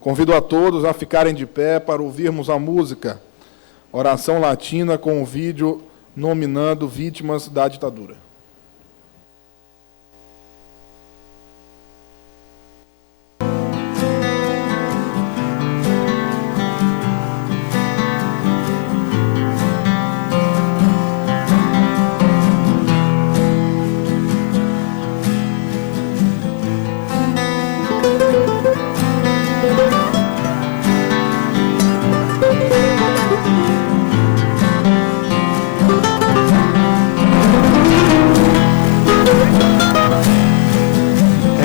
Convido a todos a ficarem de pé para ouvirmos a música Oração Latina com o vídeo nominando vítimas da ditadura.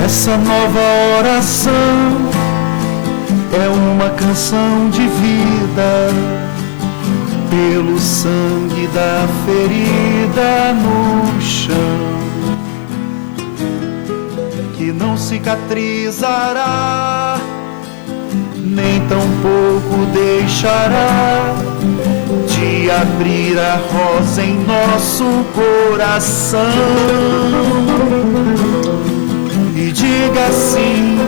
Essa nova oração é uma canção de vida pelo sangue da ferida no chão, que não cicatrizará, nem tampouco deixará de abrir a rosa em nosso coração. E diga sim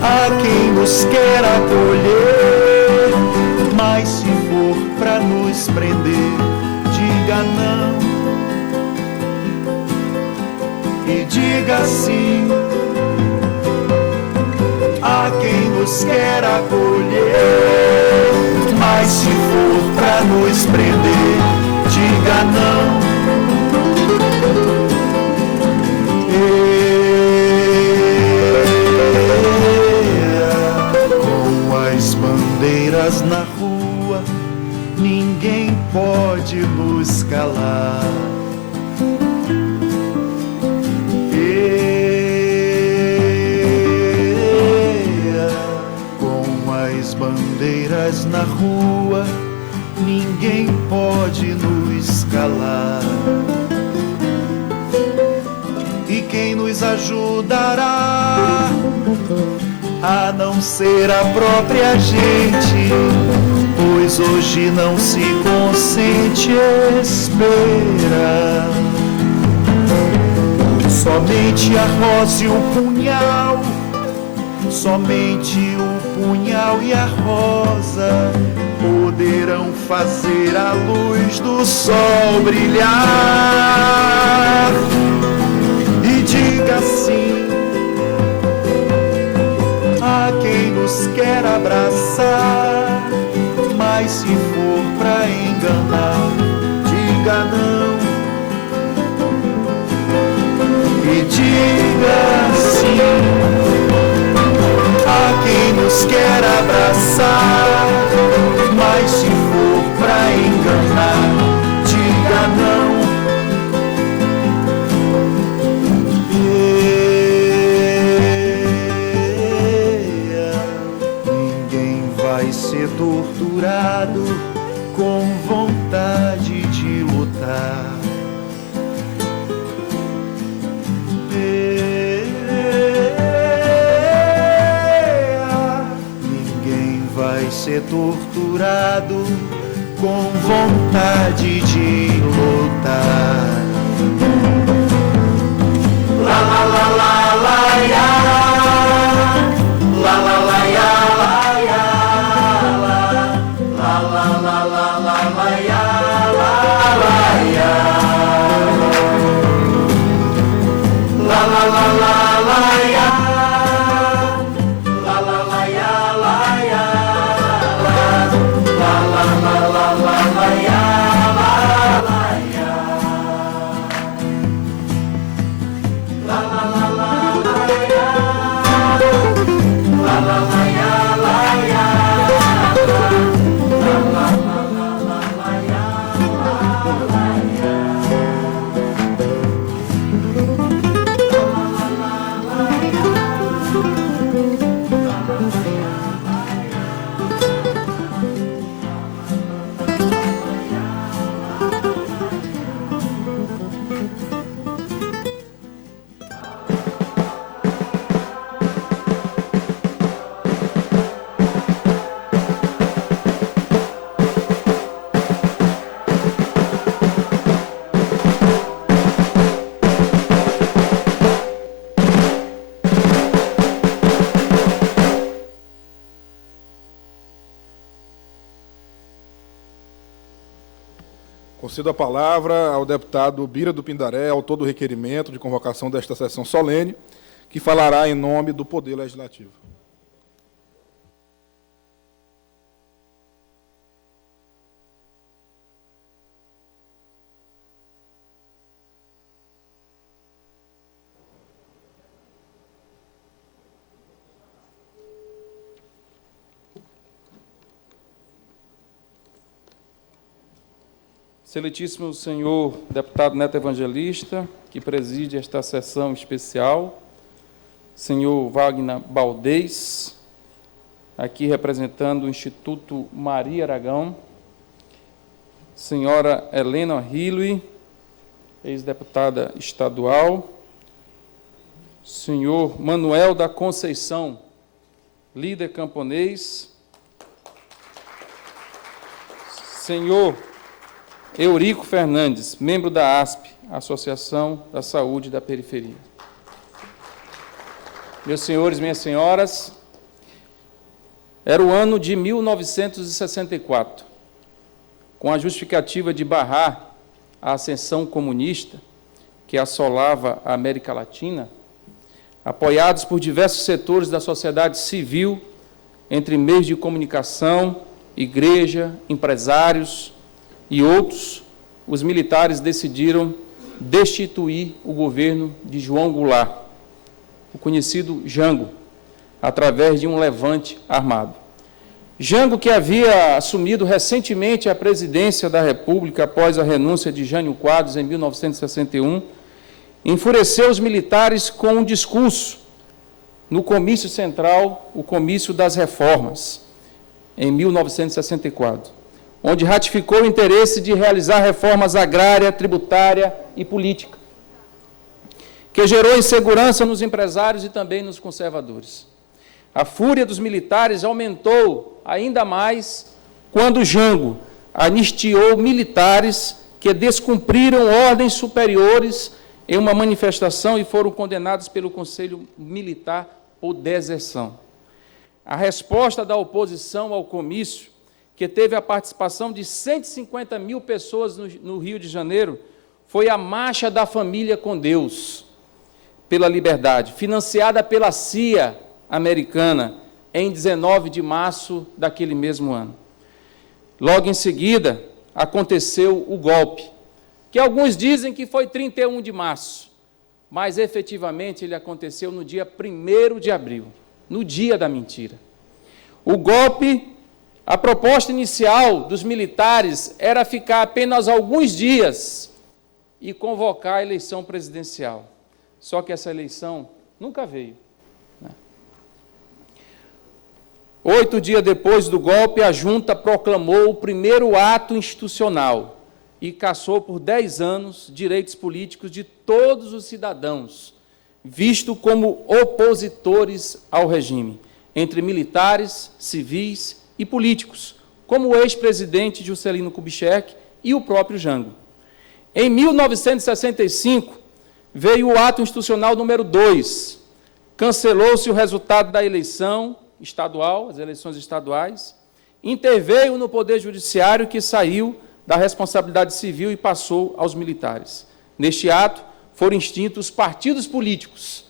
a quem nos quer acolher, mas se for pra nos prender, diga não. E diga sim a quem nos quer acolher, mas se for pra nos prender, diga não. Bandeiras na rua, ninguém pode nos calar. Com as bandeiras na rua, ninguém pode nos calar. E quem nos ajudará a não ser a própria gente, pois hoje não se consente esperar. Somente a rosa e o punhal, somente o punhal e a rosa poderão fazer a luz do sol brilhar. E diga sim a quem nos quer abraçar, mas se for pra enganar, diga não. E diga sim a quem nos quer abraçar, mas se for pra enganar, diga não. Ser torturado com vontade de lutar. Ninguém vai ser torturado com vontade de lutar. La la la la la ya, la la la ya. Concedo a palavra ao deputado Bira do Pindaré, autor do requerimento de convocação desta sessão solene, que falará em nome do Poder Legislativo. Excelentíssimo senhor deputado Neto Evangelista, que preside esta sessão especial, senhor Wagner Baldez, aqui representando o Instituto Maria Aragão, senhora Helena Hilly, ex-deputada estadual, senhor Manuel da Conceição, líder camponês, senhor Eurico Fernandes, membro da ASP, Associação da Saúde da Periferia. Meus senhores, minhas senhoras, era o ano de 1964, com a justificativa de barrar a ascensão comunista que assolava a América Latina, apoiados por diversos setores da sociedade civil, entre meios de comunicação, igreja, empresários e outros, os militares decidiram destituir o governo de João Goulart, o conhecido Jango, através de um levante armado. Jango, que havia assumido recentemente a presidência da República após a renúncia de Jânio Quadros em 1961, enfureceu os militares com um discurso no comício central, o comício das reformas, em 1964. Onde ratificou o interesse de realizar reformas agrária, tributária e política, que gerou insegurança nos empresários e também nos conservadores. A fúria dos militares aumentou ainda mais quando Jango anistiou militares que descumpriram ordens superiores em uma manifestação e foram condenados pelo Conselho Militar por deserção. A resposta da oposição ao comício, que teve a participação de 150 mil pessoas no Rio de Janeiro, foi a Marcha da Família com Deus, pela Liberdade, financiada pela CIA americana, em 19 de março daquele mesmo ano. Logo em seguida, aconteceu o golpe, que alguns dizem que foi 31 de março, mas efetivamente ele aconteceu no dia 1º de abril, no dia da mentira. O golpe, a proposta inicial dos militares era ficar apenas alguns dias e convocar a eleição presidencial. Só que essa eleição nunca veio. 8 dias depois do golpe, a junta proclamou o primeiro ato institucional e cassou por 10 anos direitos políticos de todos os cidadãos, vistos como opositores ao regime, entre militares, civis e políticos, como o ex-presidente Juscelino Kubitschek e o próprio Jango. Em 1965, veio o ato institucional número 2. Cancelou-se o resultado da eleição estadual, as eleições estaduais, interveio no Poder Judiciário, que saiu da responsabilidade civil e passou aos militares. Neste ato, foram extintos partidos políticos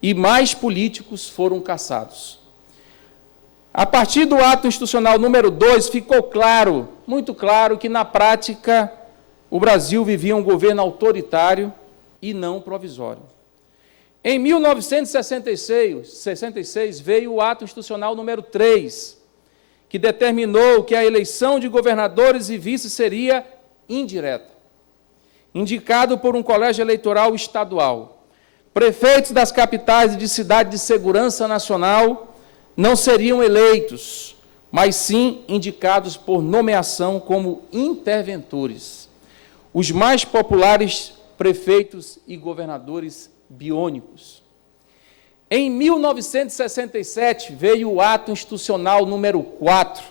e mais políticos foram cassados. A partir do ato institucional número 2, ficou claro, muito claro, que na prática o Brasil vivia um governo autoritário e não provisório. Em 1966 veio o ato institucional número 3, que determinou que a eleição de governadores e vices seria indireta, indicado por um colégio eleitoral estadual. Prefeitos das capitais e de cidades de segurança nacional não seriam eleitos, mas sim indicados por nomeação como interventores. Os mais populares prefeitos e governadores biônicos. Em 1967, veio o ato institucional número 4,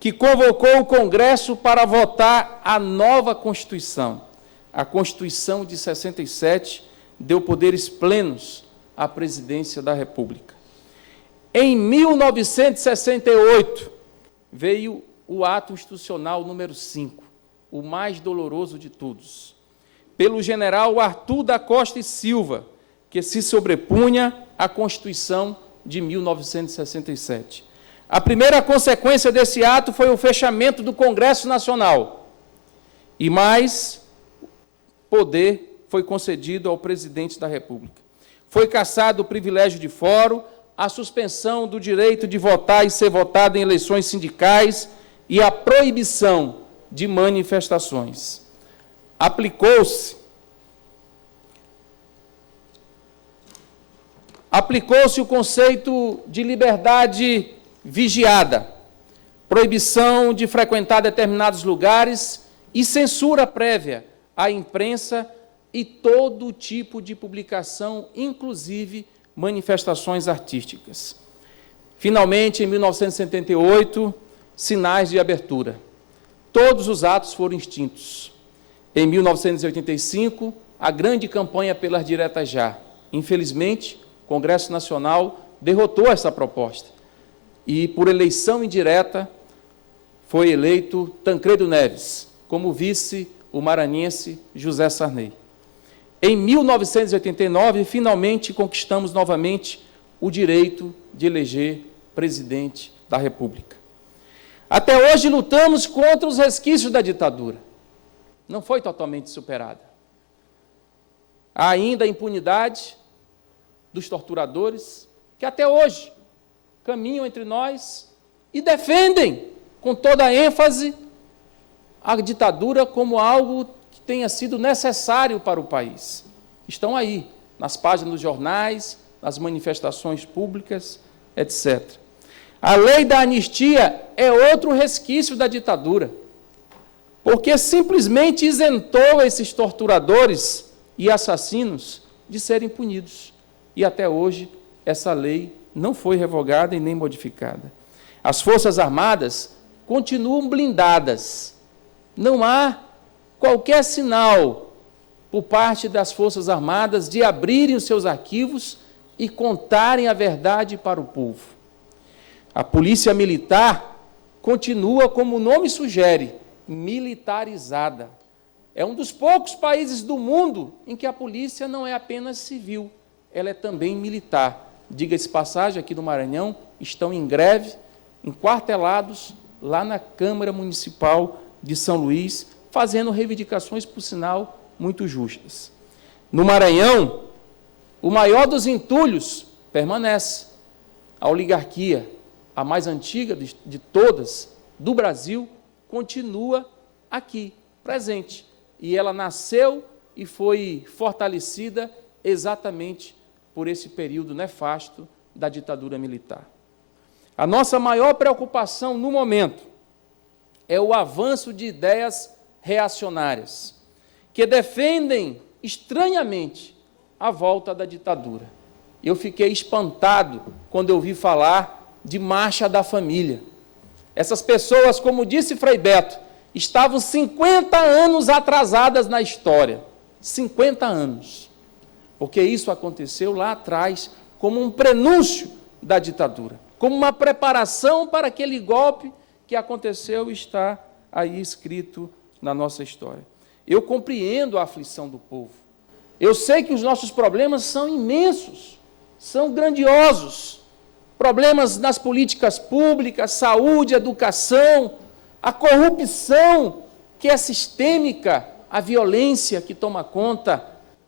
que convocou o Congresso para votar a nova Constituição. A Constituição de 67 deu poderes plenos à presidência da República. Em 1968, veio o ato institucional número 5, o mais doloroso de todos, pelo general Arthur da Costa e Silva, que se sobrepunha à Constituição de 1967. A primeira consequência desse ato foi o fechamento do Congresso Nacional, e mais poder foi concedido ao presidente da República. Foi cassado o privilégio de fórum, a suspensão do direito de votar e ser votado em eleições sindicais e a proibição de manifestações. Aplicou-se o conceito de liberdade vigiada, proibição de frequentar determinados lugares e censura prévia à imprensa e todo tipo de publicação, inclusive manifestações artísticas. Finalmente, em 1978, sinais de abertura. Todos os atos foram extintos. Em 1985, a grande campanha pelas diretas já. Infelizmente, o Congresso Nacional derrotou essa proposta. E, por eleição indireta, foi eleito Tancredo Neves, como vice o maranhense José Sarney. Em 1989, finalmente conquistamos novamente o direito de eleger presidente da República. Até hoje lutamos contra os resquícios da ditadura. Não foi totalmente superada. Há ainda a impunidade dos torturadores, que até hoje caminham entre nós e defendem com toda a ênfase a ditadura como algo que tenha sido necessário para o país. Estão aí, nas páginas dos jornais, nas manifestações públicas, etc. A lei da anistia é outro resquício da ditadura, porque simplesmente isentou esses torturadores e assassinos de serem punidos. E até hoje essa lei não foi revogada e nem modificada. As Forças Armadas continuam blindadas. Não há qualquer sinal por parte das Forças Armadas de abrirem os seus arquivos e contarem a verdade para o povo. A Polícia Militar continua, como o nome sugere, militarizada. É um dos poucos países do mundo em que a polícia não é apenas civil, ela é também militar. Diga-se passagem, aqui no Maranhão, estão em greve, enquartelados, lá na Câmara Municipal de São Luís, fazendo reivindicações, por sinal, muito justas. No Maranhão, o maior dos entulhos permanece. A oligarquia, a mais antiga de todas, do Brasil, continua aqui, presente. E ela nasceu e foi fortalecida exatamente por esse período nefasto da ditadura militar. A nossa maior preocupação no momento é o avanço de ideias reacionárias, que defendem estranhamente a volta da ditadura. Eu fiquei espantado quando eu ouvi falar de marcha da família. Essas pessoas, como disse Frei Beto, estavam 50 anos atrasadas na história. 50 anos. Porque isso aconteceu lá atrás como um prenúncio da ditadura, como uma preparação para aquele golpe que aconteceu e está aí escrito na nossa história. Eu compreendo a aflição do povo. Eu sei que os nossos problemas são imensos, são grandiosos. Problemas nas políticas públicas, saúde, educação, a corrupção que é sistêmica, a violência que toma conta.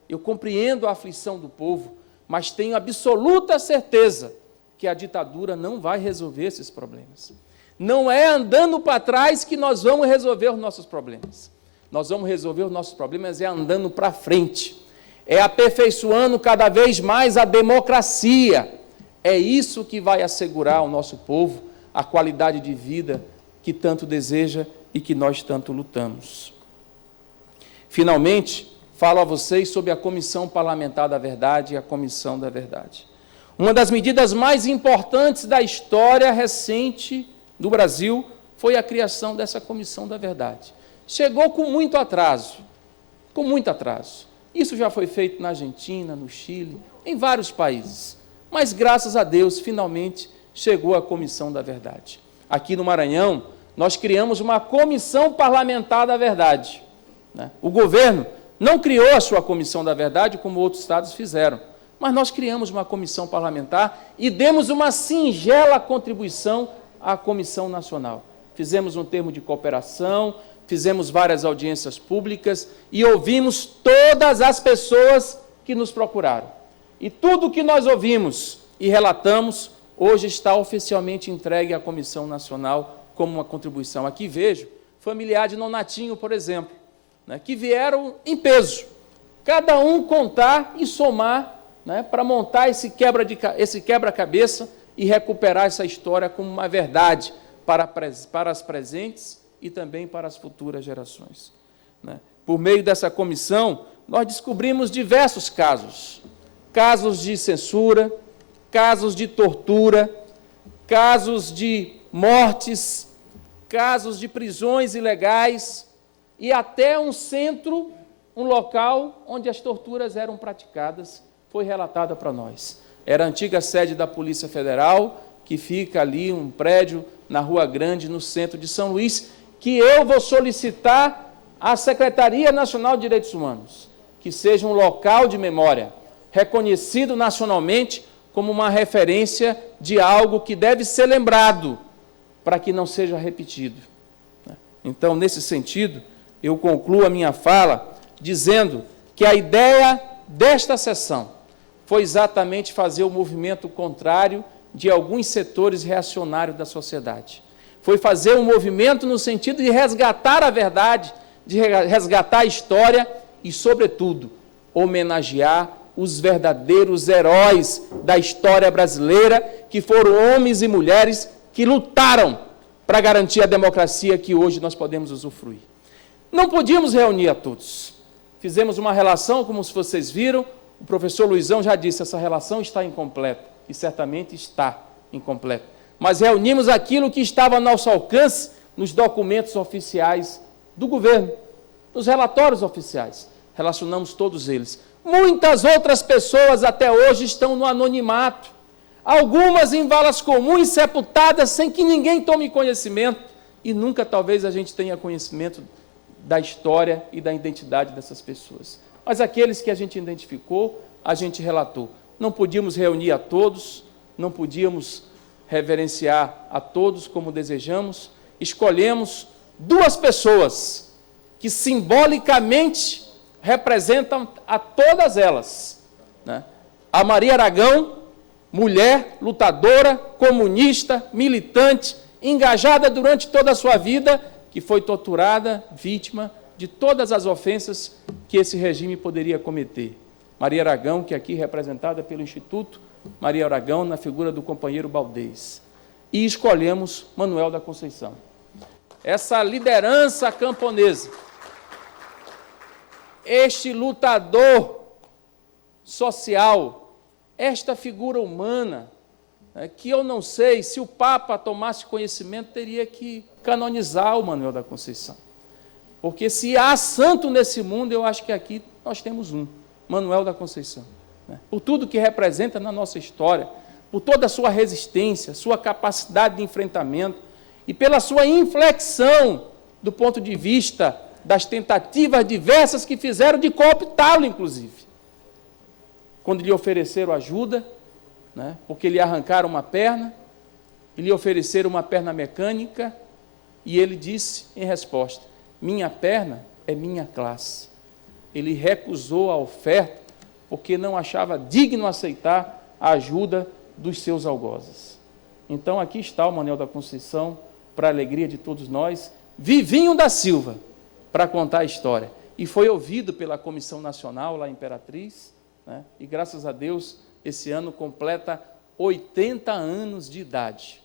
Eu compreendo a aflição do povo, mas tenho absoluta certeza que a ditadura não vai resolver esses problemas. Não é andando para trás que nós vamos resolver os nossos problemas. Nós vamos resolver os nossos problemas andando para frente. É aperfeiçoando cada vez mais a democracia. É isso que vai assegurar ao nosso povo a qualidade de vida que tanto deseja e que nós tanto lutamos. Finalmente, falo a vocês sobre a Comissão Parlamentar da Verdade e a Comissão da Verdade. Uma das medidas mais importantes da história recente do Brasil foi a criação dessa Comissão da Verdade. Chegou com muito atraso, com muito atraso. Isso já foi feito na Argentina, no Chile, em vários países. Mas, graças a Deus, finalmente chegou a Comissão da Verdade. Aqui no Maranhão, nós criamos uma comissão parlamentar da verdade, né? O governo não criou a sua comissão da verdade, como outros estados fizeram, mas nós criamos uma comissão parlamentar e demos uma singela contribuição à Comissão Nacional. Fizemos um termo de cooperação, fizemos várias audiências públicas e ouvimos todas as pessoas que nos procuraram. E tudo o que nós ouvimos e relatamos, hoje está oficialmente entregue à Comissão Nacional como uma contribuição. Aqui vejo familiar de Nonatinho, por exemplo, né, que vieram em peso, cada um contar e somar, né, para montar esse quebra-cabeça e recuperar essa história como uma verdade para as presentes e também para as futuras gerações, né? Por meio dessa comissão, nós descobrimos diversos casos de censura, casos de tortura, casos de mortes, casos de prisões ilegais e até um centro, um local onde as torturas eram praticadas, foi relatada para nós. Era a antiga sede da Polícia Federal, que fica ali, um prédio na Rua Grande, no centro de São Luís, que eu vou solicitar à Secretaria Nacional de Direitos Humanos, que seja um local de memória, reconhecido nacionalmente como uma referência de algo que deve ser lembrado, para que não seja repetido. Então, nesse sentido, eu concluo a minha fala dizendo que a ideia desta sessão foi exatamente fazer o movimento contrário de alguns setores reacionários da sociedade. Foi fazer um movimento no sentido de resgatar a verdade, de resgatar a história e, sobretudo, homenagear os verdadeiros heróis da história brasileira, que foram homens e mulheres que lutaram para garantir a democracia que hoje nós podemos usufruir. Não podíamos reunir a todos. Fizemos uma relação, como vocês viram, o professor Luizão já disse, essa relação está incompleta, e certamente está incompleta. Mas reunimos aquilo que estava ao nosso alcance nos documentos oficiais do governo, nos relatórios oficiais. Relacionamos todos eles. Muitas outras pessoas até hoje estão no anonimato, algumas em valas comuns, sepultadas, sem que ninguém tome conhecimento, e nunca talvez a gente tenha conhecimento da história e da identidade dessas pessoas. Mas aqueles que a gente identificou, a gente relatou. Não podíamos reunir a todos, não podíamos reverenciar a todos como desejamos, escolhemos 2 pessoas que simbolicamente representam a todas elas, né? A Maria Aragão, mulher, lutadora, comunista, militante, engajada durante toda a sua vida, que foi torturada, vítima de todas as ofensas que esse regime poderia cometer. Maria Aragão, que aqui é representada pelo Instituto Maria Aragão, na figura do companheiro Baldez. E escolhemos Manuel da Conceição. Essa liderança camponesa, este lutador social, esta figura humana, que eu não sei, se o Papa tomasse conhecimento, teria que canonizar o Manuel da Conceição. Porque se há santo nesse mundo, eu acho que aqui nós temos um, Manuel da Conceição. Por tudo que representa na nossa história, por toda a sua resistência, sua capacidade de enfrentamento e pela sua inflexão do ponto de vista das tentativas diversas que fizeram de cooptá-lo, inclusive. Quando lhe ofereceram ajuda, né, porque lhe arrancaram uma perna, e lhe ofereceram uma perna mecânica, e ele disse em resposta, minha perna é minha classe. Ele recusou a oferta porque não achava digno aceitar a ajuda dos seus algozes. Então, aqui está o Manuel da Conceição, para a alegria de todos nós, Vivinho da Silva, para contar a história. E foi ouvido pela Comissão Nacional, lá em Imperatriz, né? E graças a Deus, esse ano completa 80 anos de idade.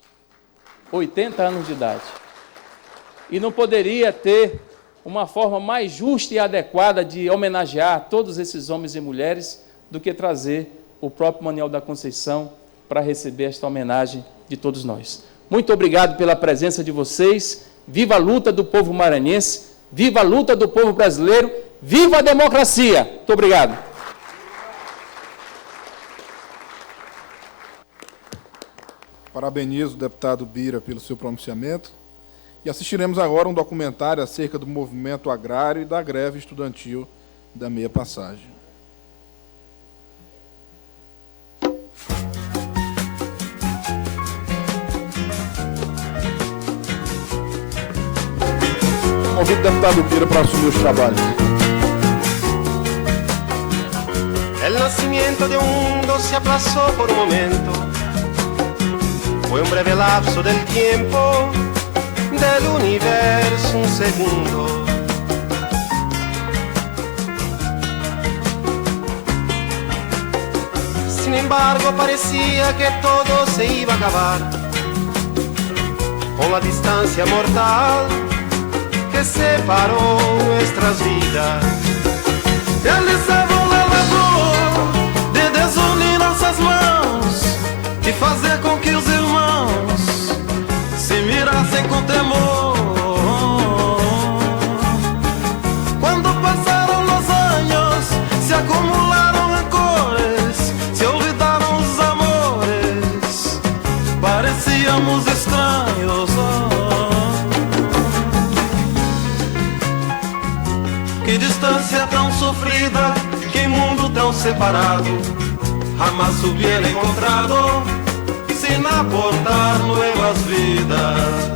80 anos de idade. E não poderia ter uma forma mais justa e adequada de homenagear todos esses homens e mulheres do que trazer o próprio Manuel da Conceição para receber esta homenagem de todos nós. Muito obrigado pela presença de vocês. Viva a luta do povo maranhense, viva a luta do povo brasileiro, viva a democracia. Muito obrigado. Parabenizo o deputado Bira pelo seu pronunciamento E assistiremos agora um documentário acerca do movimento agrário e da greve estudantil da meia passagem. Convido o deputado Pira para assumir os trabalhos. El nacimiento de un mundo se aplazó por un momento. Fue un breve lapso del tiempo, del universo un segundo. Sin embargo, parecía que todo se iba a acabar con la distancia mortal que separó nuestras vidas. Realizavam a labor de desunir nossas mãos e fazer com que os irmãos se mirassem com temor. Quando passaram os anos, se acumularam rancores, se olvidaram os amores, parecíamos estranhos. Que distância tão sofrida, que mundo tão separado, jamás hubiera encontrado sin aportar nuevas vidas.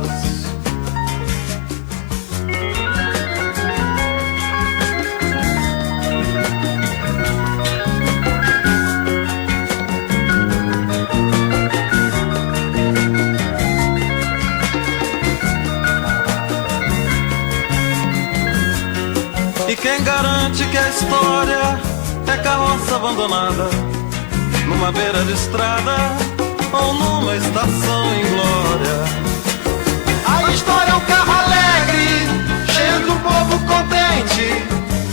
Quem garante que a história é carroça abandonada numa beira de estrada ou numa estação em glória? A história é um carro alegre, cheio de um povo contente,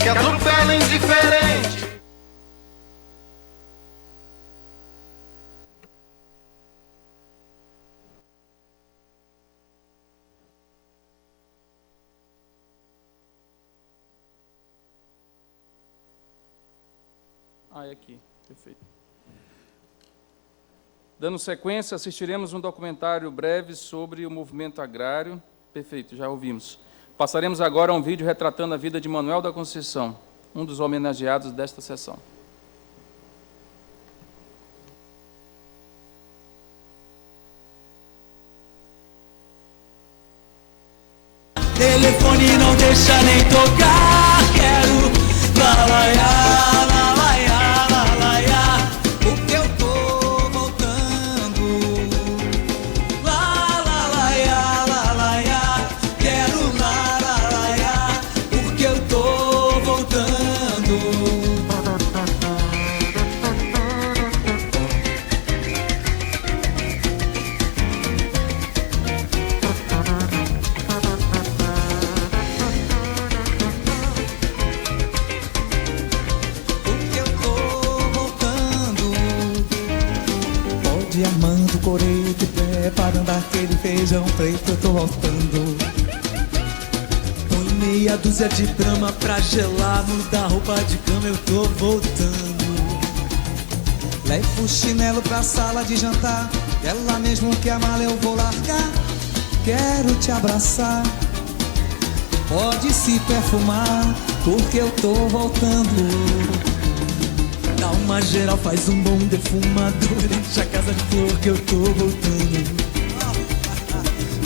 que atropela indiferente. É aqui, perfeito. Dando sequência, assistiremos um documentário breve sobre o movimento agrário. Perfeito, já ouvimos. Passaremos agora a um vídeo retratando a vida de Manuel da Conceição, um dos homenageados desta sessão. Telefone não deixa nem tocar, quero balaiar. Preparando aquele feijão preto, eu tô voltando. Põe meia dúzia de brama pra gelar, muda roupa de cama, eu tô voltando. Levo o chinelo pra sala de jantar, ela mesmo que a mala eu vou largar. Quero te abraçar, pode se perfumar, porque eu tô voltando. Dá uma geral, faz um bom defumador, enche a casa de flor que eu tô voltando.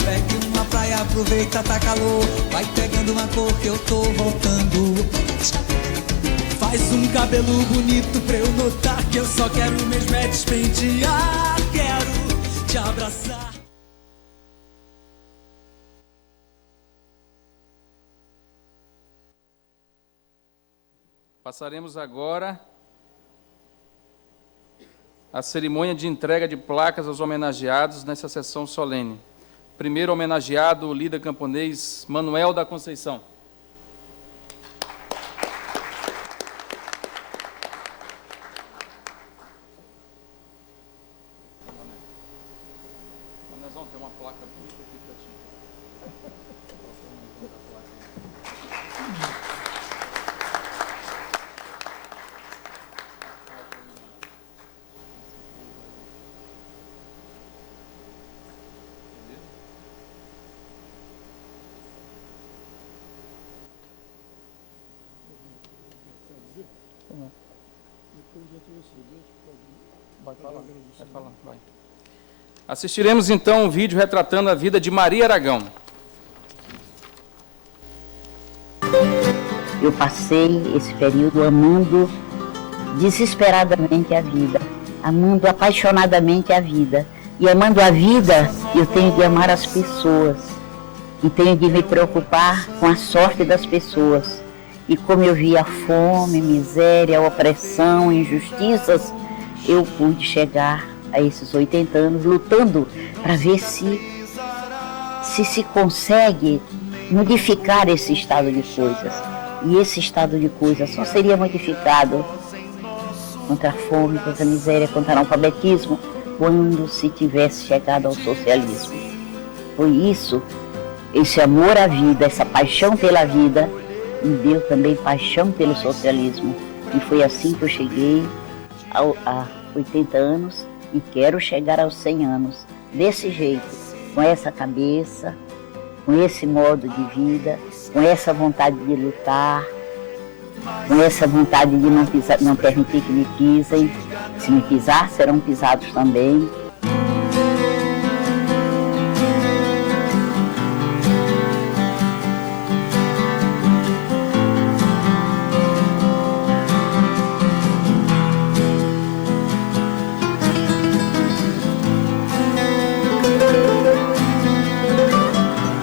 Pegue uma praia, aproveita, tá calor, vai pegando uma cor que eu tô voltando. Faz um cabelo bonito pra eu notar que eu só quero mesmo é despentear. Quero te abraçar. Passaremos agora a cerimônia de entrega de placas aos homenageados nessa sessão solene. Primeiro homenageado, o líder camponês Manuel da Conceição. Manezão, tem uma placa bonita aqui para ti. Vai. Assistiremos então um vídeo retratando a vida de Maria Aragão. Eu passei esse período amando desesperadamente a vida, amando apaixonadamente a vida. E amando a vida, eu tenho de amar as pessoas. E tenho de me preocupar com a sorte das pessoas. E como eu via fome, miséria, opressão, injustiças, eu pude chegar a esses 80 anos lutando para ver se consegue modificar esse estado de coisas. E esse estado de coisas só seria modificado contra a fome, contra a miséria, contra o analfabetismo, quando se tivesse chegado ao socialismo. Foi isso, esse amor à vida, essa paixão pela vida, me deu também paixão pelo socialismo. E foi assim que eu cheguei a 80 anos e quero chegar aos 100 anos, desse jeito, com essa cabeça, com esse modo de vida, com essa vontade de lutar, com essa vontade de não permitir que me pisem. Se me pisar, serão pisados também.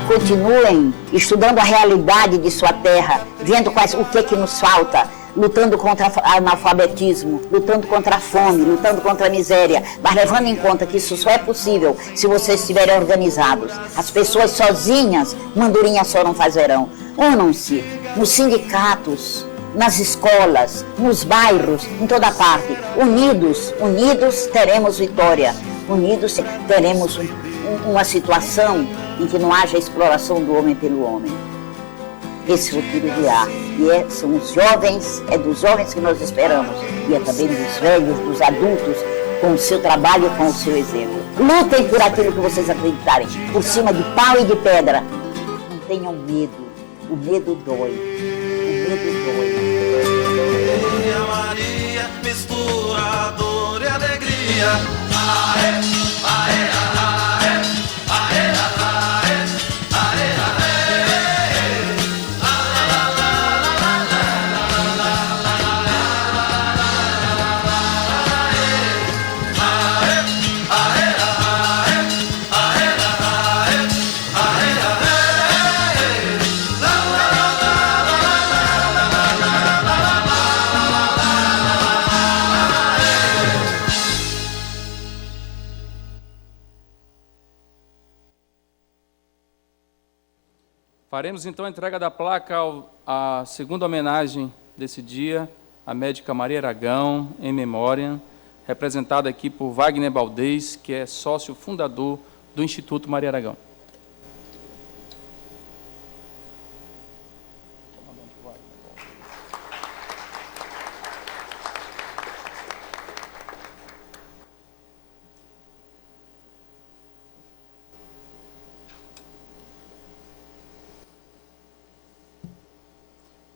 Continuem estudando a realidade de sua terra, vendo o que nos falta, lutando contra o analfabetismo, lutando contra a fome, lutando contra a miséria, mas levando em conta que isso só é possível se vocês estiverem organizados. As pessoas sozinhas, mandurinha só não fazerão. Unam-se nos sindicatos, nas escolas, nos bairros, em toda parte. Unidos teremos vitória. Unidos teremos uma situação em que não haja exploração do homem pelo homem. Esse futuro virá. E são os jovens, é dos jovens que nós esperamos. E é também dos velhos, dos adultos, com o seu trabalho, com o seu exemplo. Lutem por aquilo que vocês acreditarem, por cima de pau e de pedra. Não tenham medo. O medo dói. O medo dói. Maria, mistura dor e alegria. Aê, aê, aê. Faremos então a entrega da placa à segunda homenagem desse dia, à médica Maria Aragão, em memória, representada aqui por Wagner Baldez, que é sócio fundador do Instituto Maria Aragão.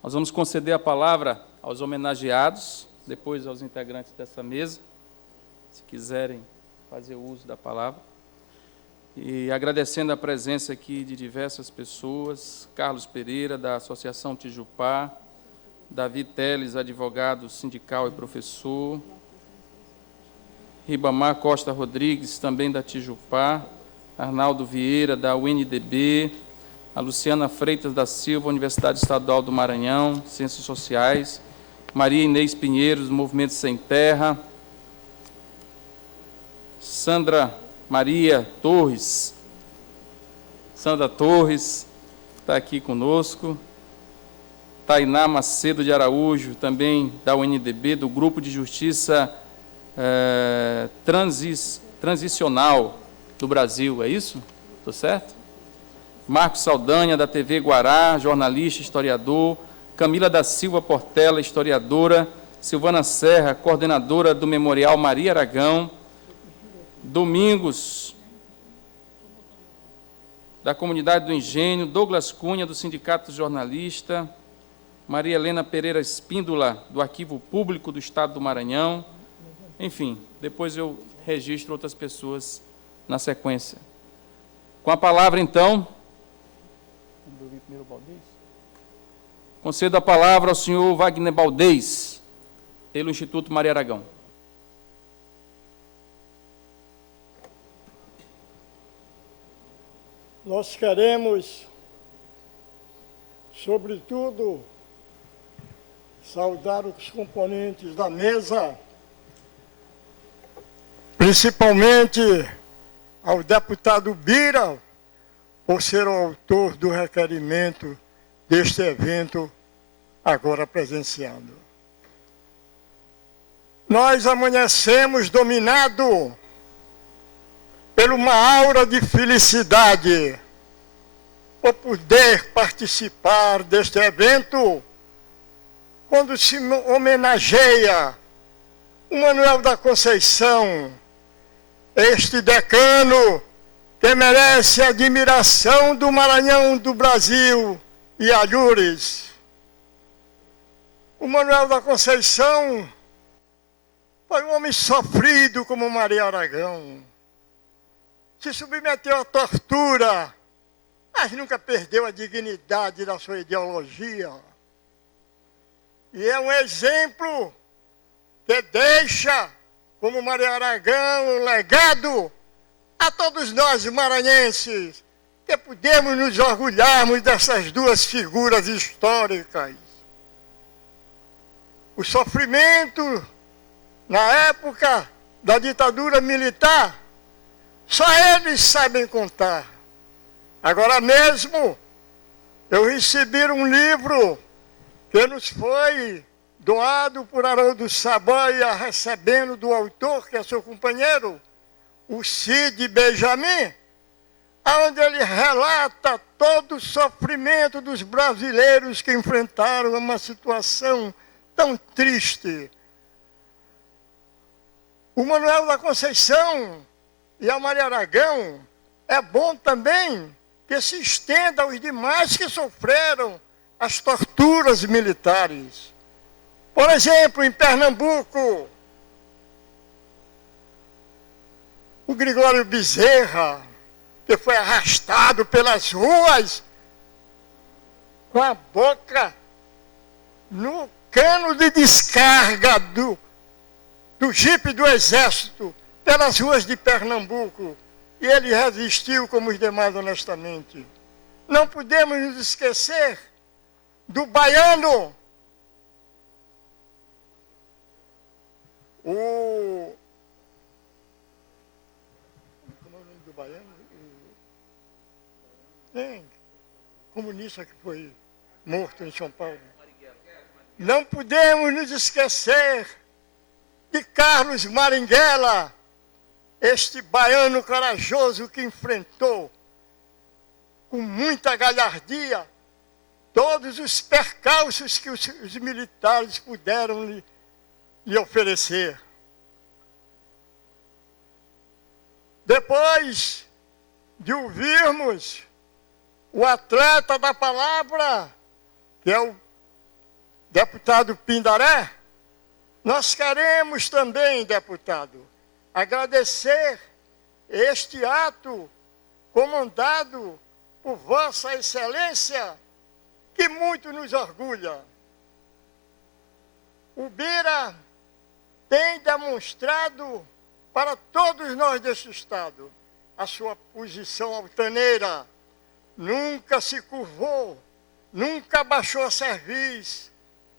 Nós vamos conceder a palavra aos homenageados, depois aos integrantes dessa mesa, se quiserem fazer uso da palavra. E agradecendo a presença aqui de diversas pessoas, Carlos Pereira, da Associação Tijupá, Davi Teles, advogado sindical e professor, Ribamar Costa Rodrigues, também da Tijupá, Arnaldo Vieira, da UNDB, a Luciana Freitas da Silva, Universidade Estadual do Maranhão, Ciências Sociais, Maria Inês Pinheiros, do Movimento Sem Terra, Sandra Maria Torres, Sandra Torres, está aqui conosco, Tainá Macedo de Araújo, também da UNDB, do Grupo de Justiça Transicional do Brasil, é isso? Estou certo? Marcos Saldanha, da TV Guará, jornalista, historiador, Camila da Silva Portela, historiadora, Silvana Serra, coordenadora do Memorial Maria Aragão, Domingos, da Comunidade do Engenho, Douglas Cunha, do Sindicato Jornalista, Maria Helena Pereira Espíndola, do Arquivo Público do Estado do Maranhão. Enfim, depois eu registro outras pessoas na sequência. Com a palavra, então, concedo a palavra ao senhor Wagner Baldez, pelo Instituto Maria Aragão. Nós queremos, sobretudo, saudar os componentes da mesa, principalmente ao deputado Bira, por ser o autor do requerimento deste evento agora presenciando. Nós amanhecemos dominado por uma aura de felicidade por poder participar deste evento, quando se homenageia o Manuel da Conceição, este decano que merece a admiração do Maranhão, do Brasil e alhures. O Manuel da Conceição foi um homem sofrido como Maria Aragão. Se submeteu à tortura, mas nunca perdeu a dignidade da sua ideologia. E é um exemplo que deixa, como Maria Aragão, um legado a todos nós maranhenses, que podemos nos orgulharmos dessas duas figuras históricas. O sofrimento na época da ditadura militar, só eles sabem contar. Agora mesmo, eu recebi um livro que nos foi doado por Haroldo Saboia, recebendo do autor, que é seu companheiro, o Cid Benjamin, onde ele relata todo o sofrimento dos brasileiros que enfrentaram uma situação tão triste. O Manuel da Conceição e a Maria Aragão é bom também que se estenda aos demais que sofreram as torturas militares. Por exemplo, em Pernambuco, o Gregório Bezerra, que foi arrastado pelas ruas com a boca no cano de descarga do jipe do Exército pelas ruas de Pernambuco. E ele resistiu como os demais honestamente. Não podemos nos esquecer do baiano, como é o nome do baiano? Tem comunista que foi morto em São Paulo. Não podemos nos esquecer de Carlos Marighella, este baiano corajoso que enfrentou com muita galhardia todos os percalços que os militares puderam lhe oferecer. Depois de ouvirmos o atleta da palavra, que é o deputado Pindaré, nós queremos também, deputado, agradecer este ato comandado por Vossa Excelência, que muito nos orgulha. O Bira tem demonstrado para todos nós deste Estado a sua posição altaneira. Nunca se curvou, nunca baixou a cerviz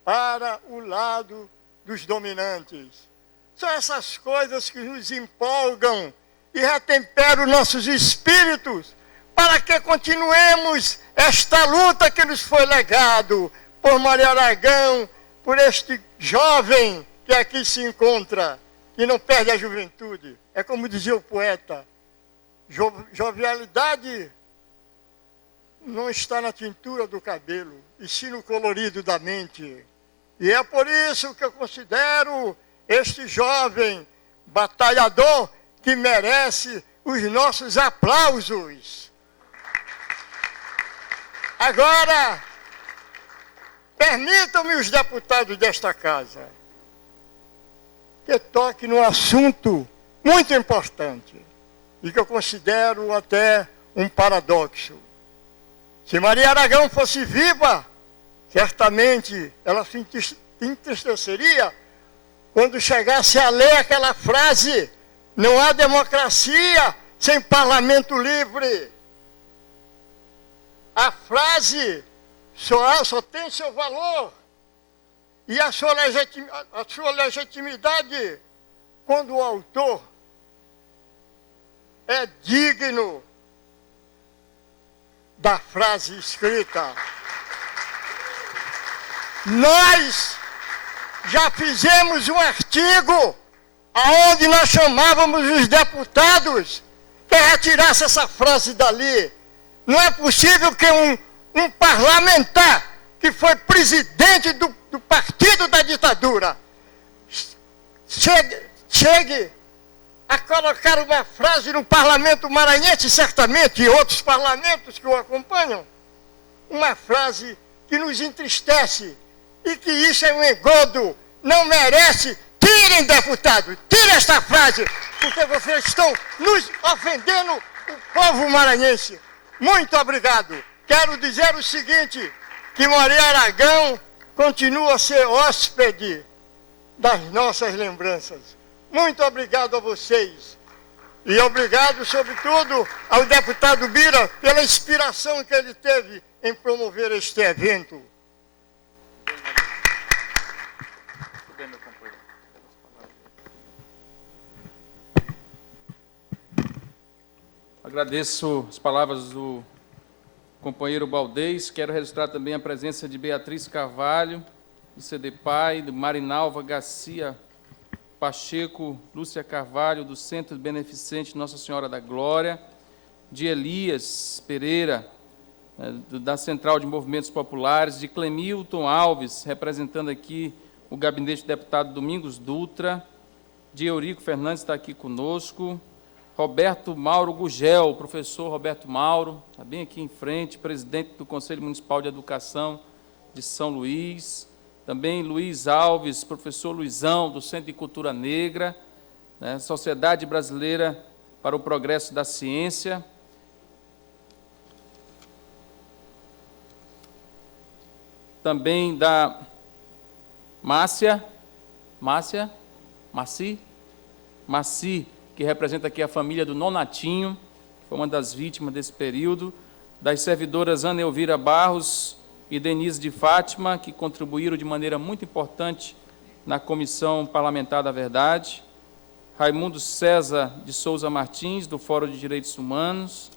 para o lado dos dominantes. São essas coisas que nos empolgam e retemperam nossos espíritos para que continuemos esta luta que nos foi legado por Maria Aragão, por este jovem que aqui se encontra, que não perde a juventude. É como dizia o poeta, jovialidade não está na tintura do cabelo, e sim no colorido da mente. E é por isso que eu considero este jovem batalhador que merece os nossos aplausos. Agora, permitam-me os deputados desta casa que toque num assunto muito importante e que eu considero até um paradoxo. Se Maria Aragão fosse viva, certamente ela se entristeceria quando chegasse a ler aquela frase: não há democracia sem parlamento livre. A frase só tem seu valor e a sua legitimidade quando o autor é digno da frase escrita. Nós já fizemos um artigo aonde nós chamávamos os deputados que retirasse essa frase dali. Não é possível que um parlamentar que foi presidente do partido da ditadura chegue a colocar uma frase no parlamento maranhense, certamente, e outros parlamentos que o acompanham, uma frase que nos entristece e que isso é um engodo, não merece. Tirem, deputado, tirem esta frase, porque vocês estão nos ofendendo, o povo maranhense. Muito obrigado. Quero dizer o seguinte, que Maria Aragão continua a ser hóspede das nossas lembranças. Muito obrigado a vocês. E obrigado, sobretudo, ao deputado Bira pela inspiração que ele teve em promover este evento. Agradeço as palavras do companheiro Baldez. Quero registrar também a presença de Beatriz Carvalho, do CDPAI, do Marinalva Garcia Pacheco, Lúcia Carvalho, do Centro Beneficente Nossa Senhora da Glória, de Elias Pereira, da Central de Movimentos Populares, de Clemilton Alves, representando aqui o gabinete do deputado Domingos Dutra, de Eurico Fernandes, está aqui conosco, Roberto Mauro Gugel, professor Roberto Mauro, está bem aqui em frente, presidente do Conselho Municipal de Educação de São Luís, também Luiz Alves, professor Luizão, do Centro de Cultura Negra, né, Sociedade Brasileira para o Progresso da Ciência. Também da Maci, que representa aqui a família do Nonatinho, que foi uma das vítimas desse período, das servidoras Ana Elvira Barros e Denise de Fátima, que contribuíram de maneira muito importante na Comissão Parlamentar da Verdade, Raimundo César de Souza Martins, do Fórum de Direitos Humanos,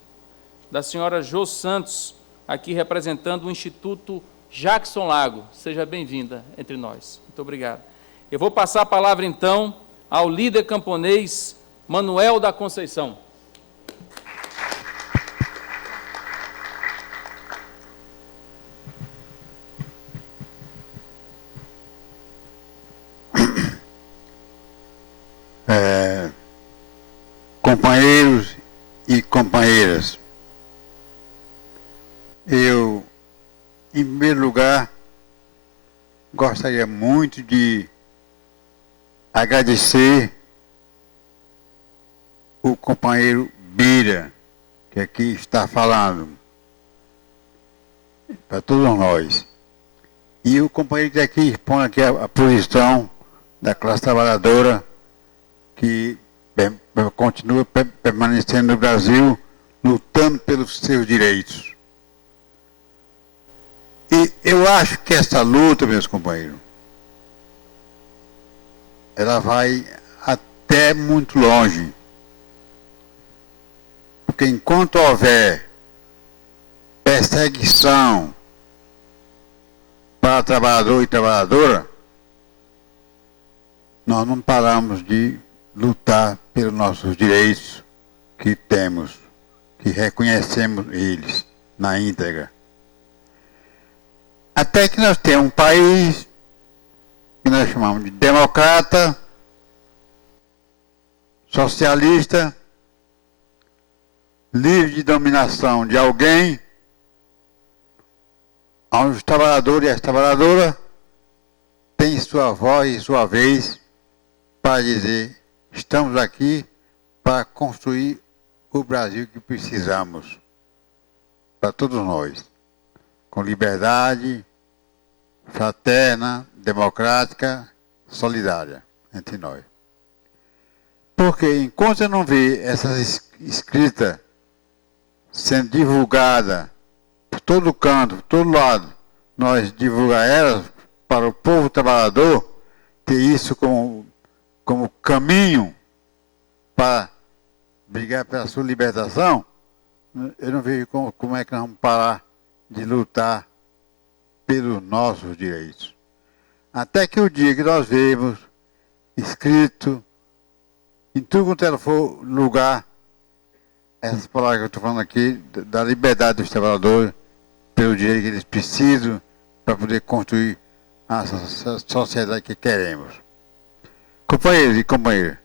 da senhora Jô Santos, aqui representando o Instituto Jackson Lago. Seja bem-vinda entre nós. Muito obrigado. Eu vou passar a palavra, então, ao líder camponês Manuel da Conceição. Companheiros e companheiras, eu, em primeiro lugar, gostaria muito de agradecer o companheiro Bira, que aqui está falando, para todos nós. E o companheiro que aqui expõe aqui a posição da classe trabalhadora que continua permanecendo no Brasil, lutando pelos seus direitos. E eu acho que essa luta, meus companheiros, ela vai até muito longe. Porque enquanto houver perseguição para trabalhador e trabalhadora, nós não paramos de lutar pelos nossos direitos que temos, que reconhecemos eles na íntegra. Até que nós temos um país que nós chamamos de democrata, socialista, livre de dominação de alguém, onde os trabalhadores e as trabalhadoras têm sua voz e sua vez para dizer: estamos aqui para construir o Brasil que precisamos, para todos nós, com liberdade, fraterna, democrática, solidária entre nós. Porque enquanto eu não ver essas escritas sendo divulgadas por todo canto, por todo lado, nós divulgar elas para o povo trabalhador, ter isso como caminho para brigar pela sua libertação, eu não vejo como é que nós vamos parar de lutar pelos nossos direitos. Até que o dia que nós vemos escrito em tudo quanto for lugar, essas palavras que eu estou falando aqui, da liberdade dos trabalhadores, pelo direito que eles precisam para poder construir a sociedade que queremos. Companheiros e companheiras,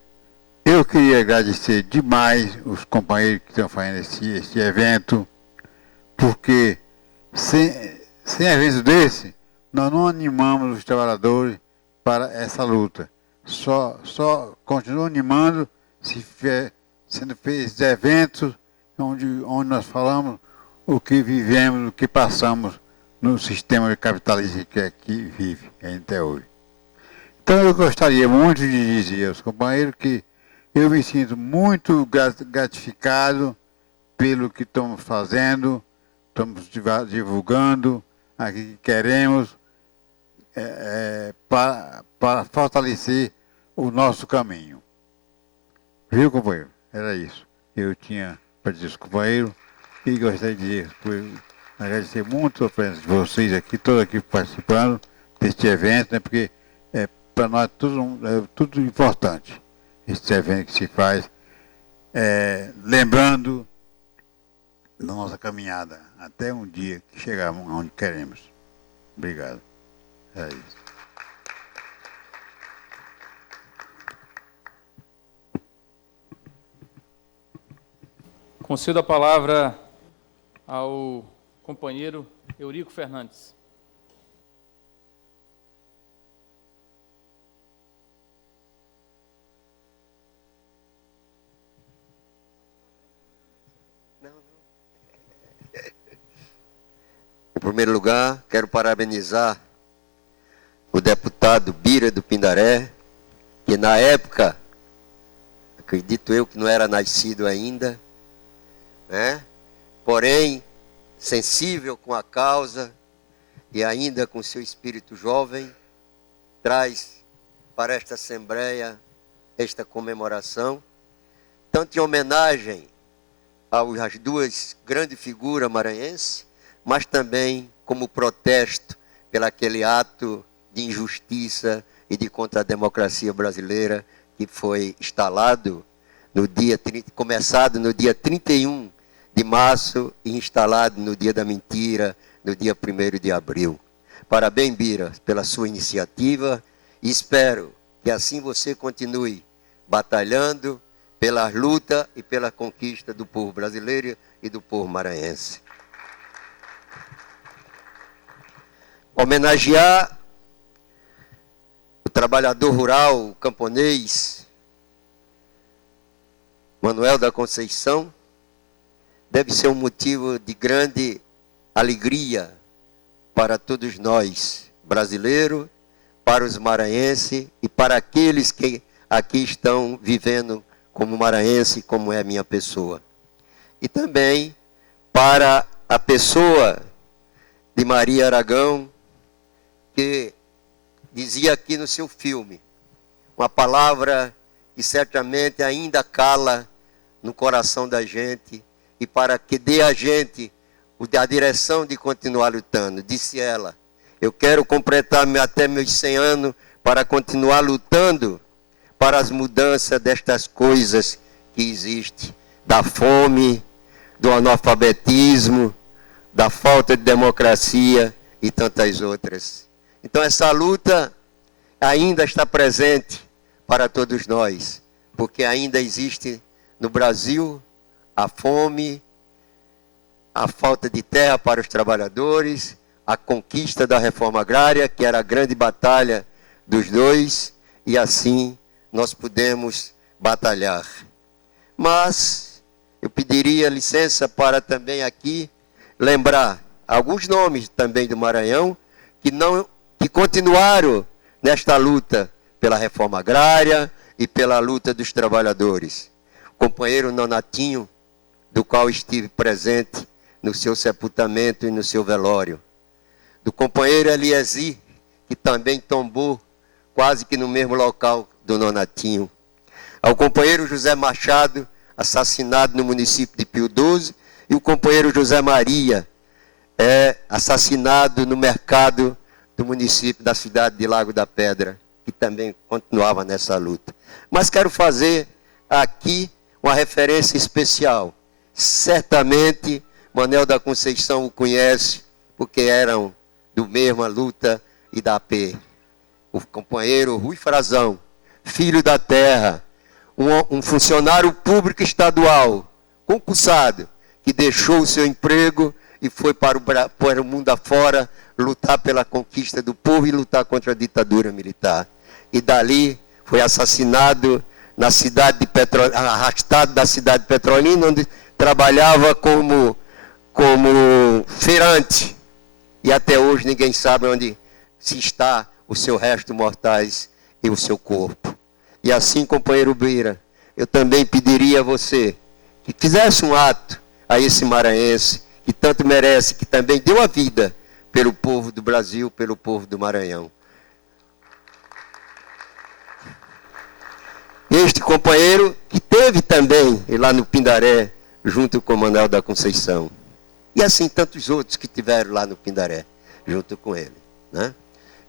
eu queria agradecer demais os companheiros que estão fazendo esse evento, porque sem evento desse, nós não animamos os trabalhadores para essa luta. Só continuo animando se sendo feitos eventos onde nós falamos o que vivemos, o que passamos no sistema capitalista que aqui vive até hoje. Então eu gostaria muito de dizer aos companheiros que eu me sinto muito gratificado pelo que estamos fazendo, estamos divulgando aqui que queremos para fortalecer o nosso caminho. Viu, companheiro? Era isso. Eu tinha para dizer aos companheiros e gostaria de agradecer muito a presença de vocês aqui, todos aqui participando deste evento, né, porque para nós tudo importante, esse evento que se faz, lembrando da nossa caminhada até um dia que chegarmos onde queremos. Obrigado. É isso. Concedo a palavra ao companheiro Eurico Fernandes. Em primeiro lugar, quero parabenizar o deputado Bira do Pindaré, que na época, acredito eu que não era nascido ainda, né? Porém, sensível com a causa e ainda com seu espírito jovem, traz para esta Assembleia esta comemoração, tanto em homenagem às duas grandes figuras maranhenses, mas também como protesto pelo aquele ato de injustiça e de contra a democracia brasileira que foi instalado começado no dia 31 de março e instalado no dia da mentira, no dia 1º de abril. Parabéns, Bira, pela sua iniciativa e espero que assim você continue batalhando pela luta e pela conquista do povo brasileiro e do povo maranhense. Homenagear o trabalhador rural, o camponês, Manuel da Conceição, deve ser um motivo de grande alegria para todos nós, brasileiros, para os maranhenses e para aqueles que aqui estão vivendo como maranhense, como é a minha pessoa. E também para a pessoa de Maria Aragão, que dizia aqui no seu filme, uma palavra que certamente ainda cala no coração da gente e para que dê a gente a direção de continuar lutando. Disse ela: eu quero completar até meus 100 anos para continuar lutando para as mudanças destas coisas que existem, da fome, do analfabetismo, da falta de democracia e tantas outras. Então essa luta ainda está presente para todos nós, porque ainda existe no Brasil a fome, a falta de terra para os trabalhadores, a conquista da reforma agrária, que era a grande batalha dos dois, e assim nós pudemos batalhar. Mas eu pediria licença para também aqui lembrar alguns nomes também do Maranhão que continuaram nesta luta pela reforma agrária e pela luta dos trabalhadores. O companheiro Nonatinho, do qual estive presente no seu sepultamento e no seu velório. Do companheiro Eliesi, que também tombou quase que no mesmo local do Nonatinho. Ao companheiro José Machado, assassinado no município de Pio XII, e o companheiro José Maria, assassinado no mercado do município da cidade de Lago da Pedra, que também continuava nessa luta. Mas quero fazer aqui uma referência especial. Certamente Manuel da Conceição o conhece, porque eram do mesma luta e da AP. O companheiro Rui Frazão, filho da terra, um funcionário público estadual, concursado, que deixou o seu emprego e foi para o mundo afora lutar pela conquista do povo e lutar contra a ditadura militar. E dali foi assassinado na cidade de Petrolina, arrastado da cidade de Petrolina, onde trabalhava como feirante. E até hoje ninguém sabe onde se está o seu resto mortais e o seu corpo. E assim, companheiro Beira, eu também pediria a você que fizesse um ato a esse maranhense, que tanto merece, que também deu a vida pelo povo do Brasil, pelo povo do Maranhão. Este companheiro que teve também lá no Pindaré, junto com o Manuel da Conceição. E assim tantos outros que tiveram lá no Pindaré, junto com ele, né?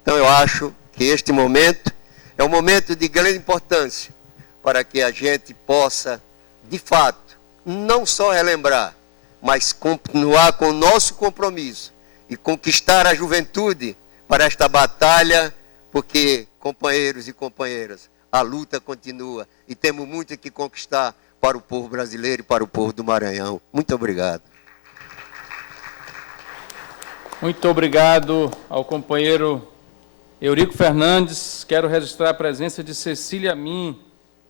Então eu acho que este momento é um momento de grande importância para que a gente possa, de fato, não só relembrar, mas continuar com o nosso compromisso e conquistar a juventude para esta batalha, porque, companheiros e companheiras, a luta continua e temos muito que conquistar para o povo brasileiro e para o povo do Maranhão. Muito obrigado. Muito obrigado ao companheiro Eurico Fernandes. Quero registrar a presença de Cecília Min,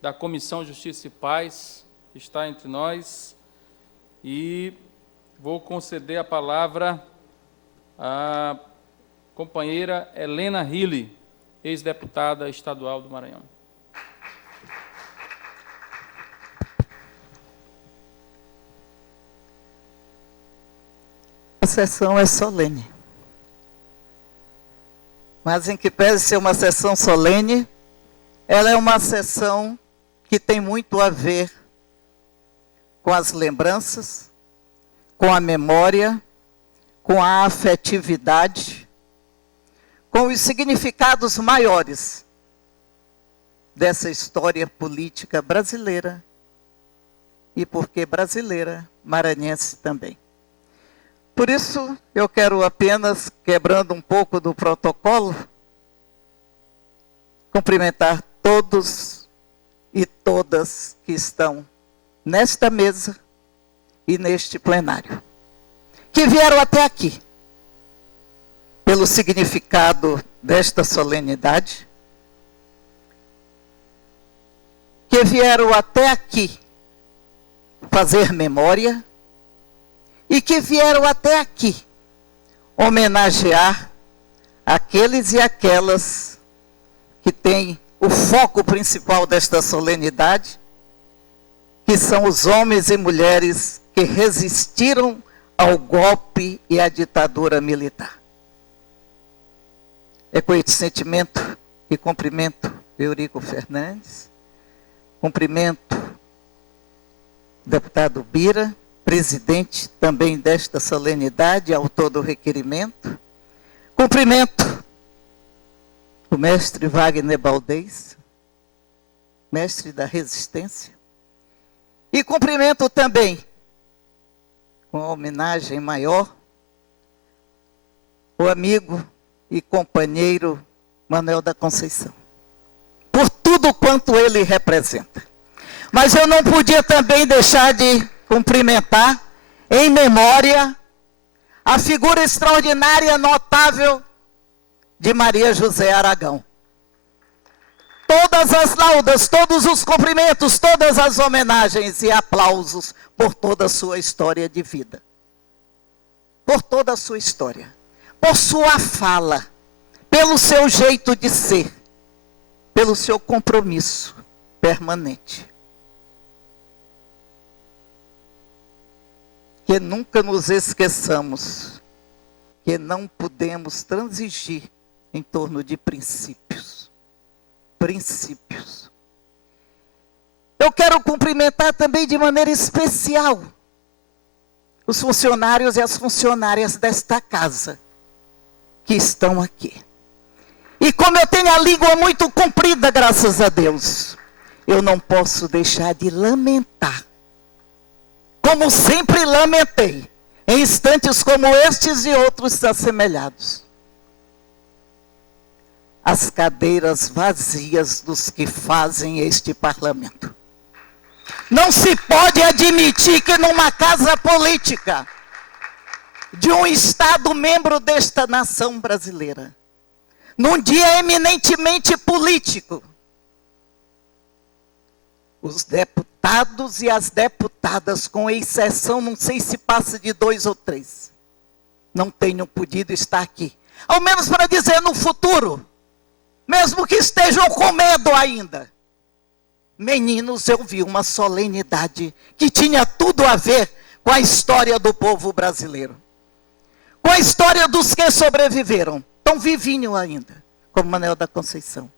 da Comissão Justiça e Paz, que está entre nós. E vou conceder a palavra à companheira Helena Hille, ex-deputada estadual do Maranhão. A sessão é solene. Mas em que pese ser uma sessão solene, ela é uma sessão que tem muito a ver com as lembranças, com a memória, com a afetividade, com os significados maiores dessa história política brasileira e, porque brasileira, maranhense também. Por isso, eu quero apenas, quebrando um pouco do protocolo, cumprimentar todos e todas que estão nesta mesa e neste plenário, que vieram até aqui, pelo significado desta solenidade, que vieram até aqui fazer memória, e que vieram até aqui homenagear aqueles e aquelas que têm o foco principal desta solenidade, que são os homens e mulheres que resistiram ao golpe e à ditadura militar. É com esse sentimento que cumprimento Eurico Fernandes, cumprimento o deputado Bira, presidente também desta solenidade, autor do requerimento. Cumprimento o mestre Wagner Baldez, mestre da resistência. E cumprimento também, com a homenagem maior, o amigo e companheiro Manuel da Conceição, por tudo quanto ele representa. Mas eu não podia também deixar de cumprimentar, em memória, a figura extraordinária, notável de Maria José Aragão. Todas as laudas, todos os cumprimentos, todas as homenagens e aplausos por toda a sua história de vida. Por toda a sua história. Por sua fala, pelo seu jeito de ser, pelo seu compromisso permanente. Que nunca nos esqueçamos que não podemos transigir em torno de princípios. Princípios. Eu quero cumprimentar também de maneira especial os funcionários e as funcionárias desta casa que estão aqui. E como eu tenho a língua muito comprida, graças a Deus, eu não posso deixar de lamentar. Como sempre lamentei, em instantes como estes e outros assemelhados. As cadeiras vazias dos que fazem este parlamento. Não se pode admitir que numa casa política de um Estado membro desta nação brasileira, num dia eminentemente político, os deputados e as deputadas, com exceção, não sei se passa de 2 ou 3, não tenham podido estar aqui. Ao menos para dizer no futuro, mesmo que estejam com medo ainda. Meninos, eu vi uma solenidade que tinha tudo a ver com a história do povo brasileiro. Com a história dos que sobreviveram. Tão vivinho ainda, como Manuel da Conceição.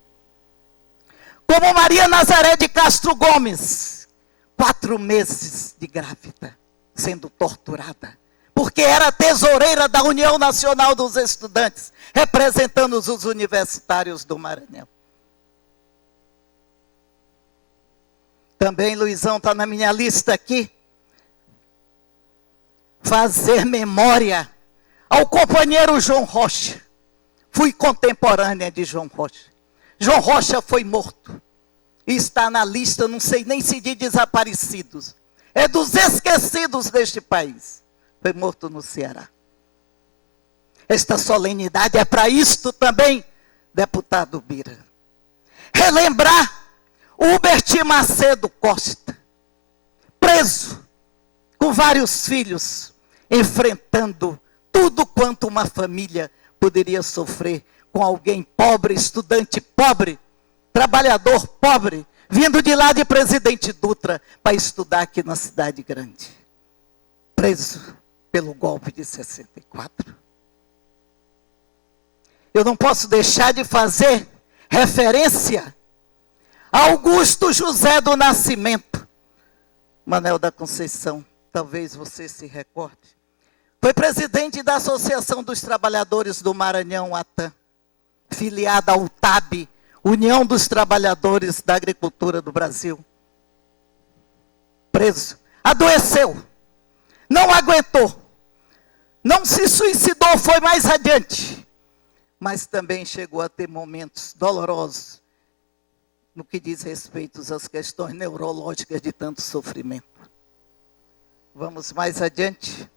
Como Maria Nazaré de Castro Gomes, 4 meses de grávida, sendo torturada. Porque era tesoureira da União Nacional dos Estudantes, representando os universitários do Maranhão. Também, Luizão, está na minha lista aqui. Fazer memória ao companheiro João Rocha. Fui contemporânea de João Rocha. João Rocha foi morto. E está na lista, não sei nem se de desaparecidos. É dos esquecidos deste país. Foi morto no Ceará. Esta solenidade é para isto também, deputado Bira. Relembrar Hubert Macedo Costa, preso, com vários filhos, enfrentando tudo quanto uma família poderia sofrer com alguém pobre, estudante pobre, trabalhador pobre, vindo de lá de Presidente Dutra para estudar aqui na cidade grande. Preso pelo golpe de 64. Eu não posso deixar de fazer referência a Augusto José do Nascimento. Manuel da Conceição, talvez você se recorde. Foi presidente da Associação dos Trabalhadores do Maranhão, ATAM, filiada ao UTAB, União dos Trabalhadores da Agricultura do Brasil. Preso. Adoeceu. Não aguentou. Não se suicidou, foi mais adiante. Mas também chegou a ter momentos dolorosos no que diz respeito às questões neurológicas de tanto sofrimento. Vamos mais adiante.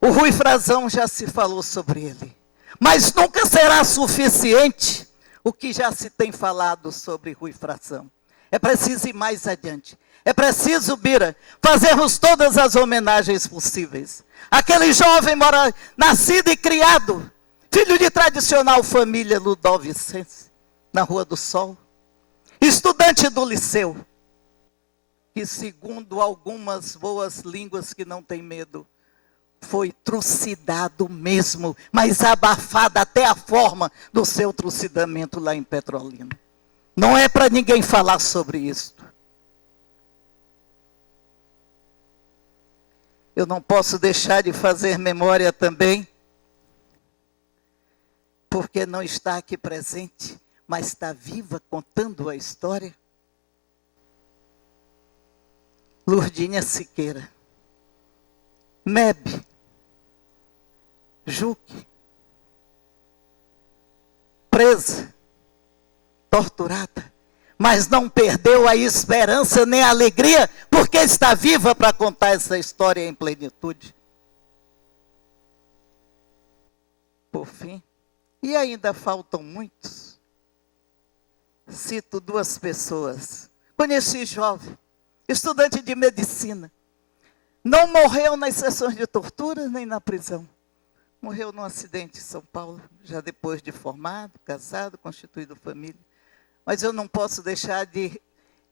O Rui Frazão, já se falou sobre ele. Mas nunca será suficiente o que já se tem falado sobre Rui Frazão. É preciso ir mais adiante. É preciso, Bira, fazermos todas as homenagens possíveis. Aquele jovem nascido e criado, filho de tradicional família ludovicense, na Rua do Sol, estudante do liceu, que segundo algumas boas línguas que não têm medo, foi trucidado mesmo, mas abafada até a forma do seu trucidamento lá em Petrolina. Não é para ninguém falar sobre isso. Eu não posso deixar de fazer memória também, porque não está aqui presente, mas está viva contando a história. Lourdinha Siqueira, Mebe, Juque, presa, torturada, mas não perdeu a esperança nem a alegria, porque está viva para contar essa história em plenitude. por fim, e ainda faltam muitos, cito 2 pessoas. Conheci jovem, estudante de medicina. Não morreu nas sessões de tortura, nem na prisão. Morreu num acidente em São Paulo, já depois de formado, casado, constituído família. Mas eu não posso deixar de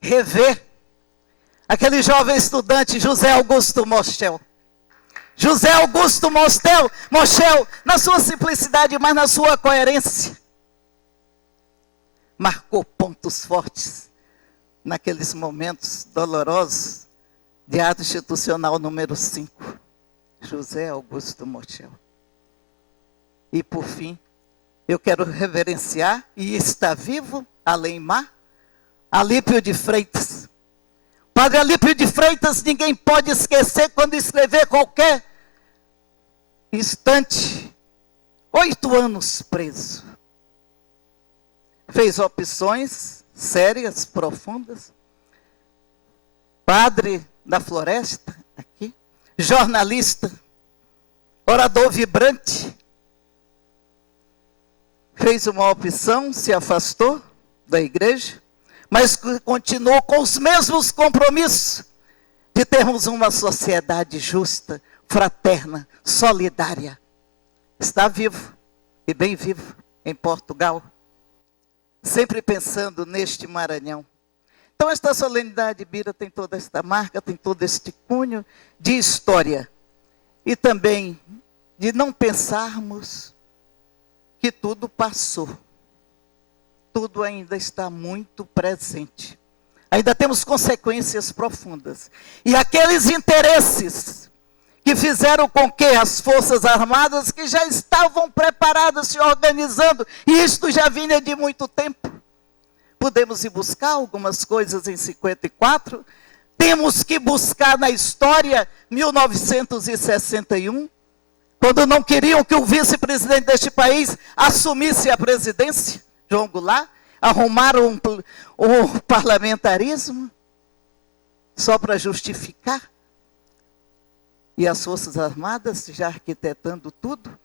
rever aquele jovem estudante, José Augusto Moschel. José Augusto Moschel, na sua simplicidade, mas na sua coerência, marcou pontos fortes naqueles momentos dolorosos de ato institucional número 5. José Augusto Moschel. E, por fim, eu quero reverenciar, e está vivo, além mar, Alípio de Freitas. Padre Alípio de Freitas, ninguém pode esquecer quando escrever qualquer instante. 8 anos preso. Fez opções sérias, profundas. Padre da Floresta, aqui. Jornalista. Orador vibrante. Fez uma opção, se afastou da igreja, mas continuou com os mesmos compromissos de termos uma sociedade justa, fraterna, solidária. Está vivo, e bem vivo, em Portugal, sempre pensando neste Maranhão. Então, esta solenidade, Bira, tem toda esta marca, tem todo este cunho de história. E também de não pensarmos que tudo passou. Tudo ainda está muito presente. Ainda temos consequências profundas. E aqueles interesses que fizeram com que as Forças Armadas, que já estavam preparadas, se organizando, e isto já vinha de muito tempo. Podemos ir buscar algumas coisas em 54, temos que buscar na história 1961, quando não queriam que o vice-presidente deste país assumisse a presidência, João Goulart, arrumaram o parlamentarismo só para justificar. E as Forças Armadas já arquitetando tudo.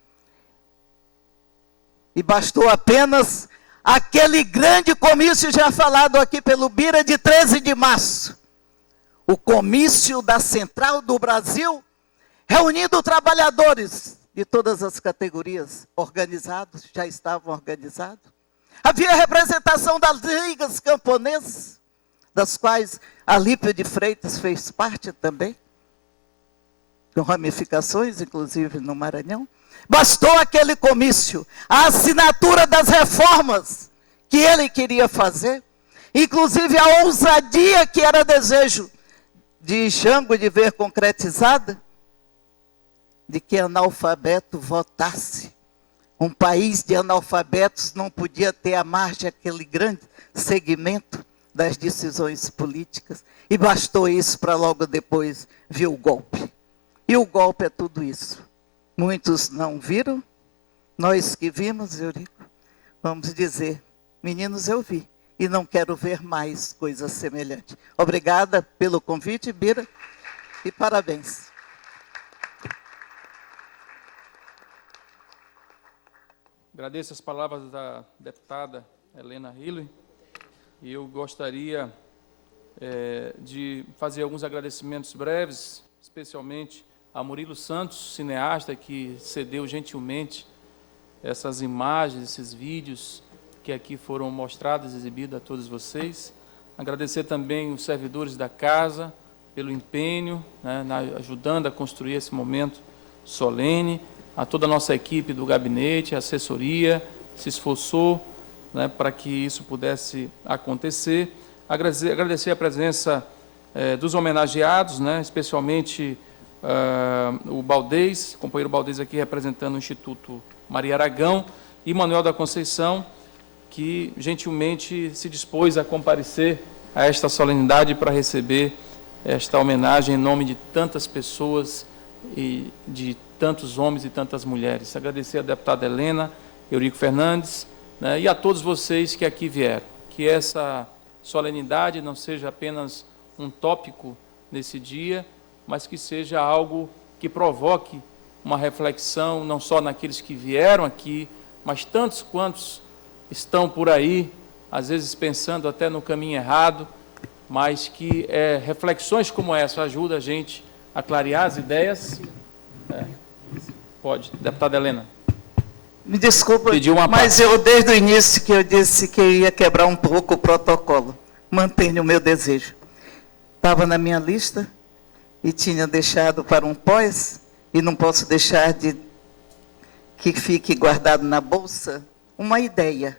E bastou apenas aquele grande comício já falado aqui pelo Bira de 13 de março. O comício da Central do Brasil, reunindo trabalhadores de todas as categorias organizados, já estavam organizados. Havia representação das ligas camponesas, das quais Alípio de Freitas fez parte também, com ramificações, inclusive no Maranhão. Bastou aquele comício, a assinatura das reformas que ele queria fazer, inclusive a ousadia que era desejo de Jango de ver concretizada, de que analfabeto votasse. Um país de analfabetos não podia ter à margem aquele grande segmento das decisões políticas. E bastou isso para logo depois vir o golpe. E o golpe é tudo isso. Muitos não viram, nós que vimos, Eurico, vamos dizer, meninos, eu vi. E não quero ver mais coisa semelhante. Obrigada pelo convite, Bira, e parabéns. Agradeço as palavras da deputada Helena Hille, e eu gostaria de fazer alguns agradecimentos breves, especialmente a Murilo Santos, cineasta, que cedeu gentilmente essas imagens, esses vídeos que aqui foram mostrados, exibidos a todos vocês. Agradecer também os servidores da casa pelo empenho, né, ajudando a construir esse momento solene, a toda a nossa equipe do gabinete, a assessoria, se esforçou, né, para que isso pudesse acontecer. Agradecer a presença dos homenageados, né, especialmente o Baldez, o companheiro Baldez aqui representando o Instituto Maria Aragão, e Manuel da Conceição, que gentilmente se dispôs a comparecer a esta solenidade para receber esta homenagem em nome de tantas pessoas e de tantos homens e tantas mulheres. Agradecer a deputada Helena, Eurico Fernandes, né, e a todos vocês que aqui vieram. Que essa solenidade não seja apenas um tópico nesse dia, mas que seja algo que provoque uma reflexão, não só naqueles que vieram aqui, mas tantos quantos estão por aí, às vezes pensando até no caminho errado, mas que reflexões como essa ajudam a gente a clarear as ideias. Pode, deputada Helena. Me desculpa, mas parte. Eu, desde o início, que eu disse que eu ia quebrar um pouco o protocolo. Mantenho o meu desejo. Estava na minha lista e tinha deixado para um pós, e não posso deixar de que fique guardado na bolsa uma ideia.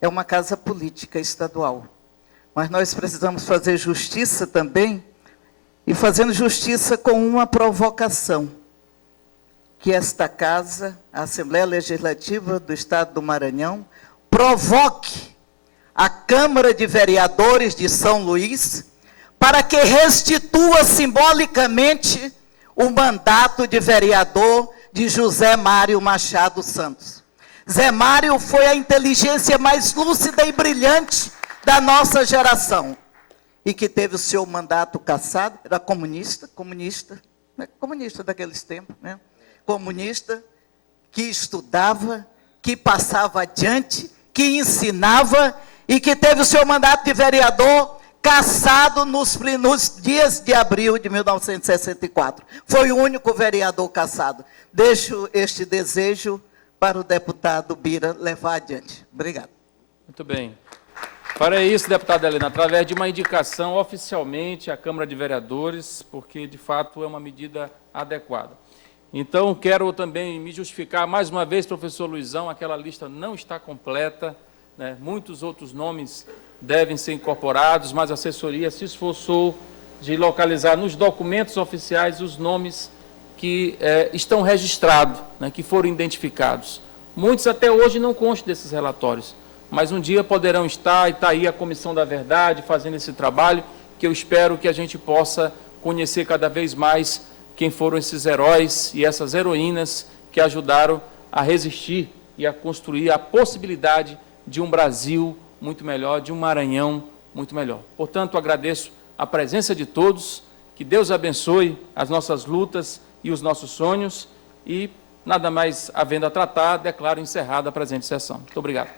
É uma casa política estadual. Mas nós precisamos fazer justiça também, e fazendo justiça com uma provocação. Que esta casa, a Assembleia Legislativa do Estado do Maranhão, provoque a Câmara de Vereadores de São Luís para que restitua simbolicamente o mandato de vereador de José Mário Machado Santos. Zé Mário foi a inteligência mais lúcida e brilhante da nossa geração e que teve o seu mandato cassado, era comunista daqueles tempos, né? Comunista, que estudava, que passava adiante, que ensinava e que teve o seu mandato de vereador cassado nos dias de abril de 1964. Foi o único vereador cassado. Deixo este desejo para o deputado Bira levar adiante. Obrigado. Muito bem. Para isso, deputada Helena, através de uma indicação oficialmente à Câmara de Vereadores, porque, de fato, é uma medida adequada. Então, quero também me justificar mais uma vez, professor Luizão, aquela lista não está completa, né? Muitos outros nomes devem ser incorporados, mas a assessoria se esforçou de localizar nos documentos oficiais os nomes que estão registrados, né, que foram identificados. Muitos até hoje não constam desses relatórios, mas um dia poderão estar, e está aí a Comissão da Verdade fazendo esse trabalho, que eu espero que a gente possa conhecer cada vez mais quem foram esses heróis e essas heroínas que ajudaram a resistir e a construir a possibilidade de um Brasil muito melhor, de um Maranhão muito melhor. Portanto, agradeço a presença de todos, que Deus abençoe as nossas lutas e os nossos sonhos, e, nada mais havendo a tratar, declaro encerrada a presente sessão. Muito obrigado.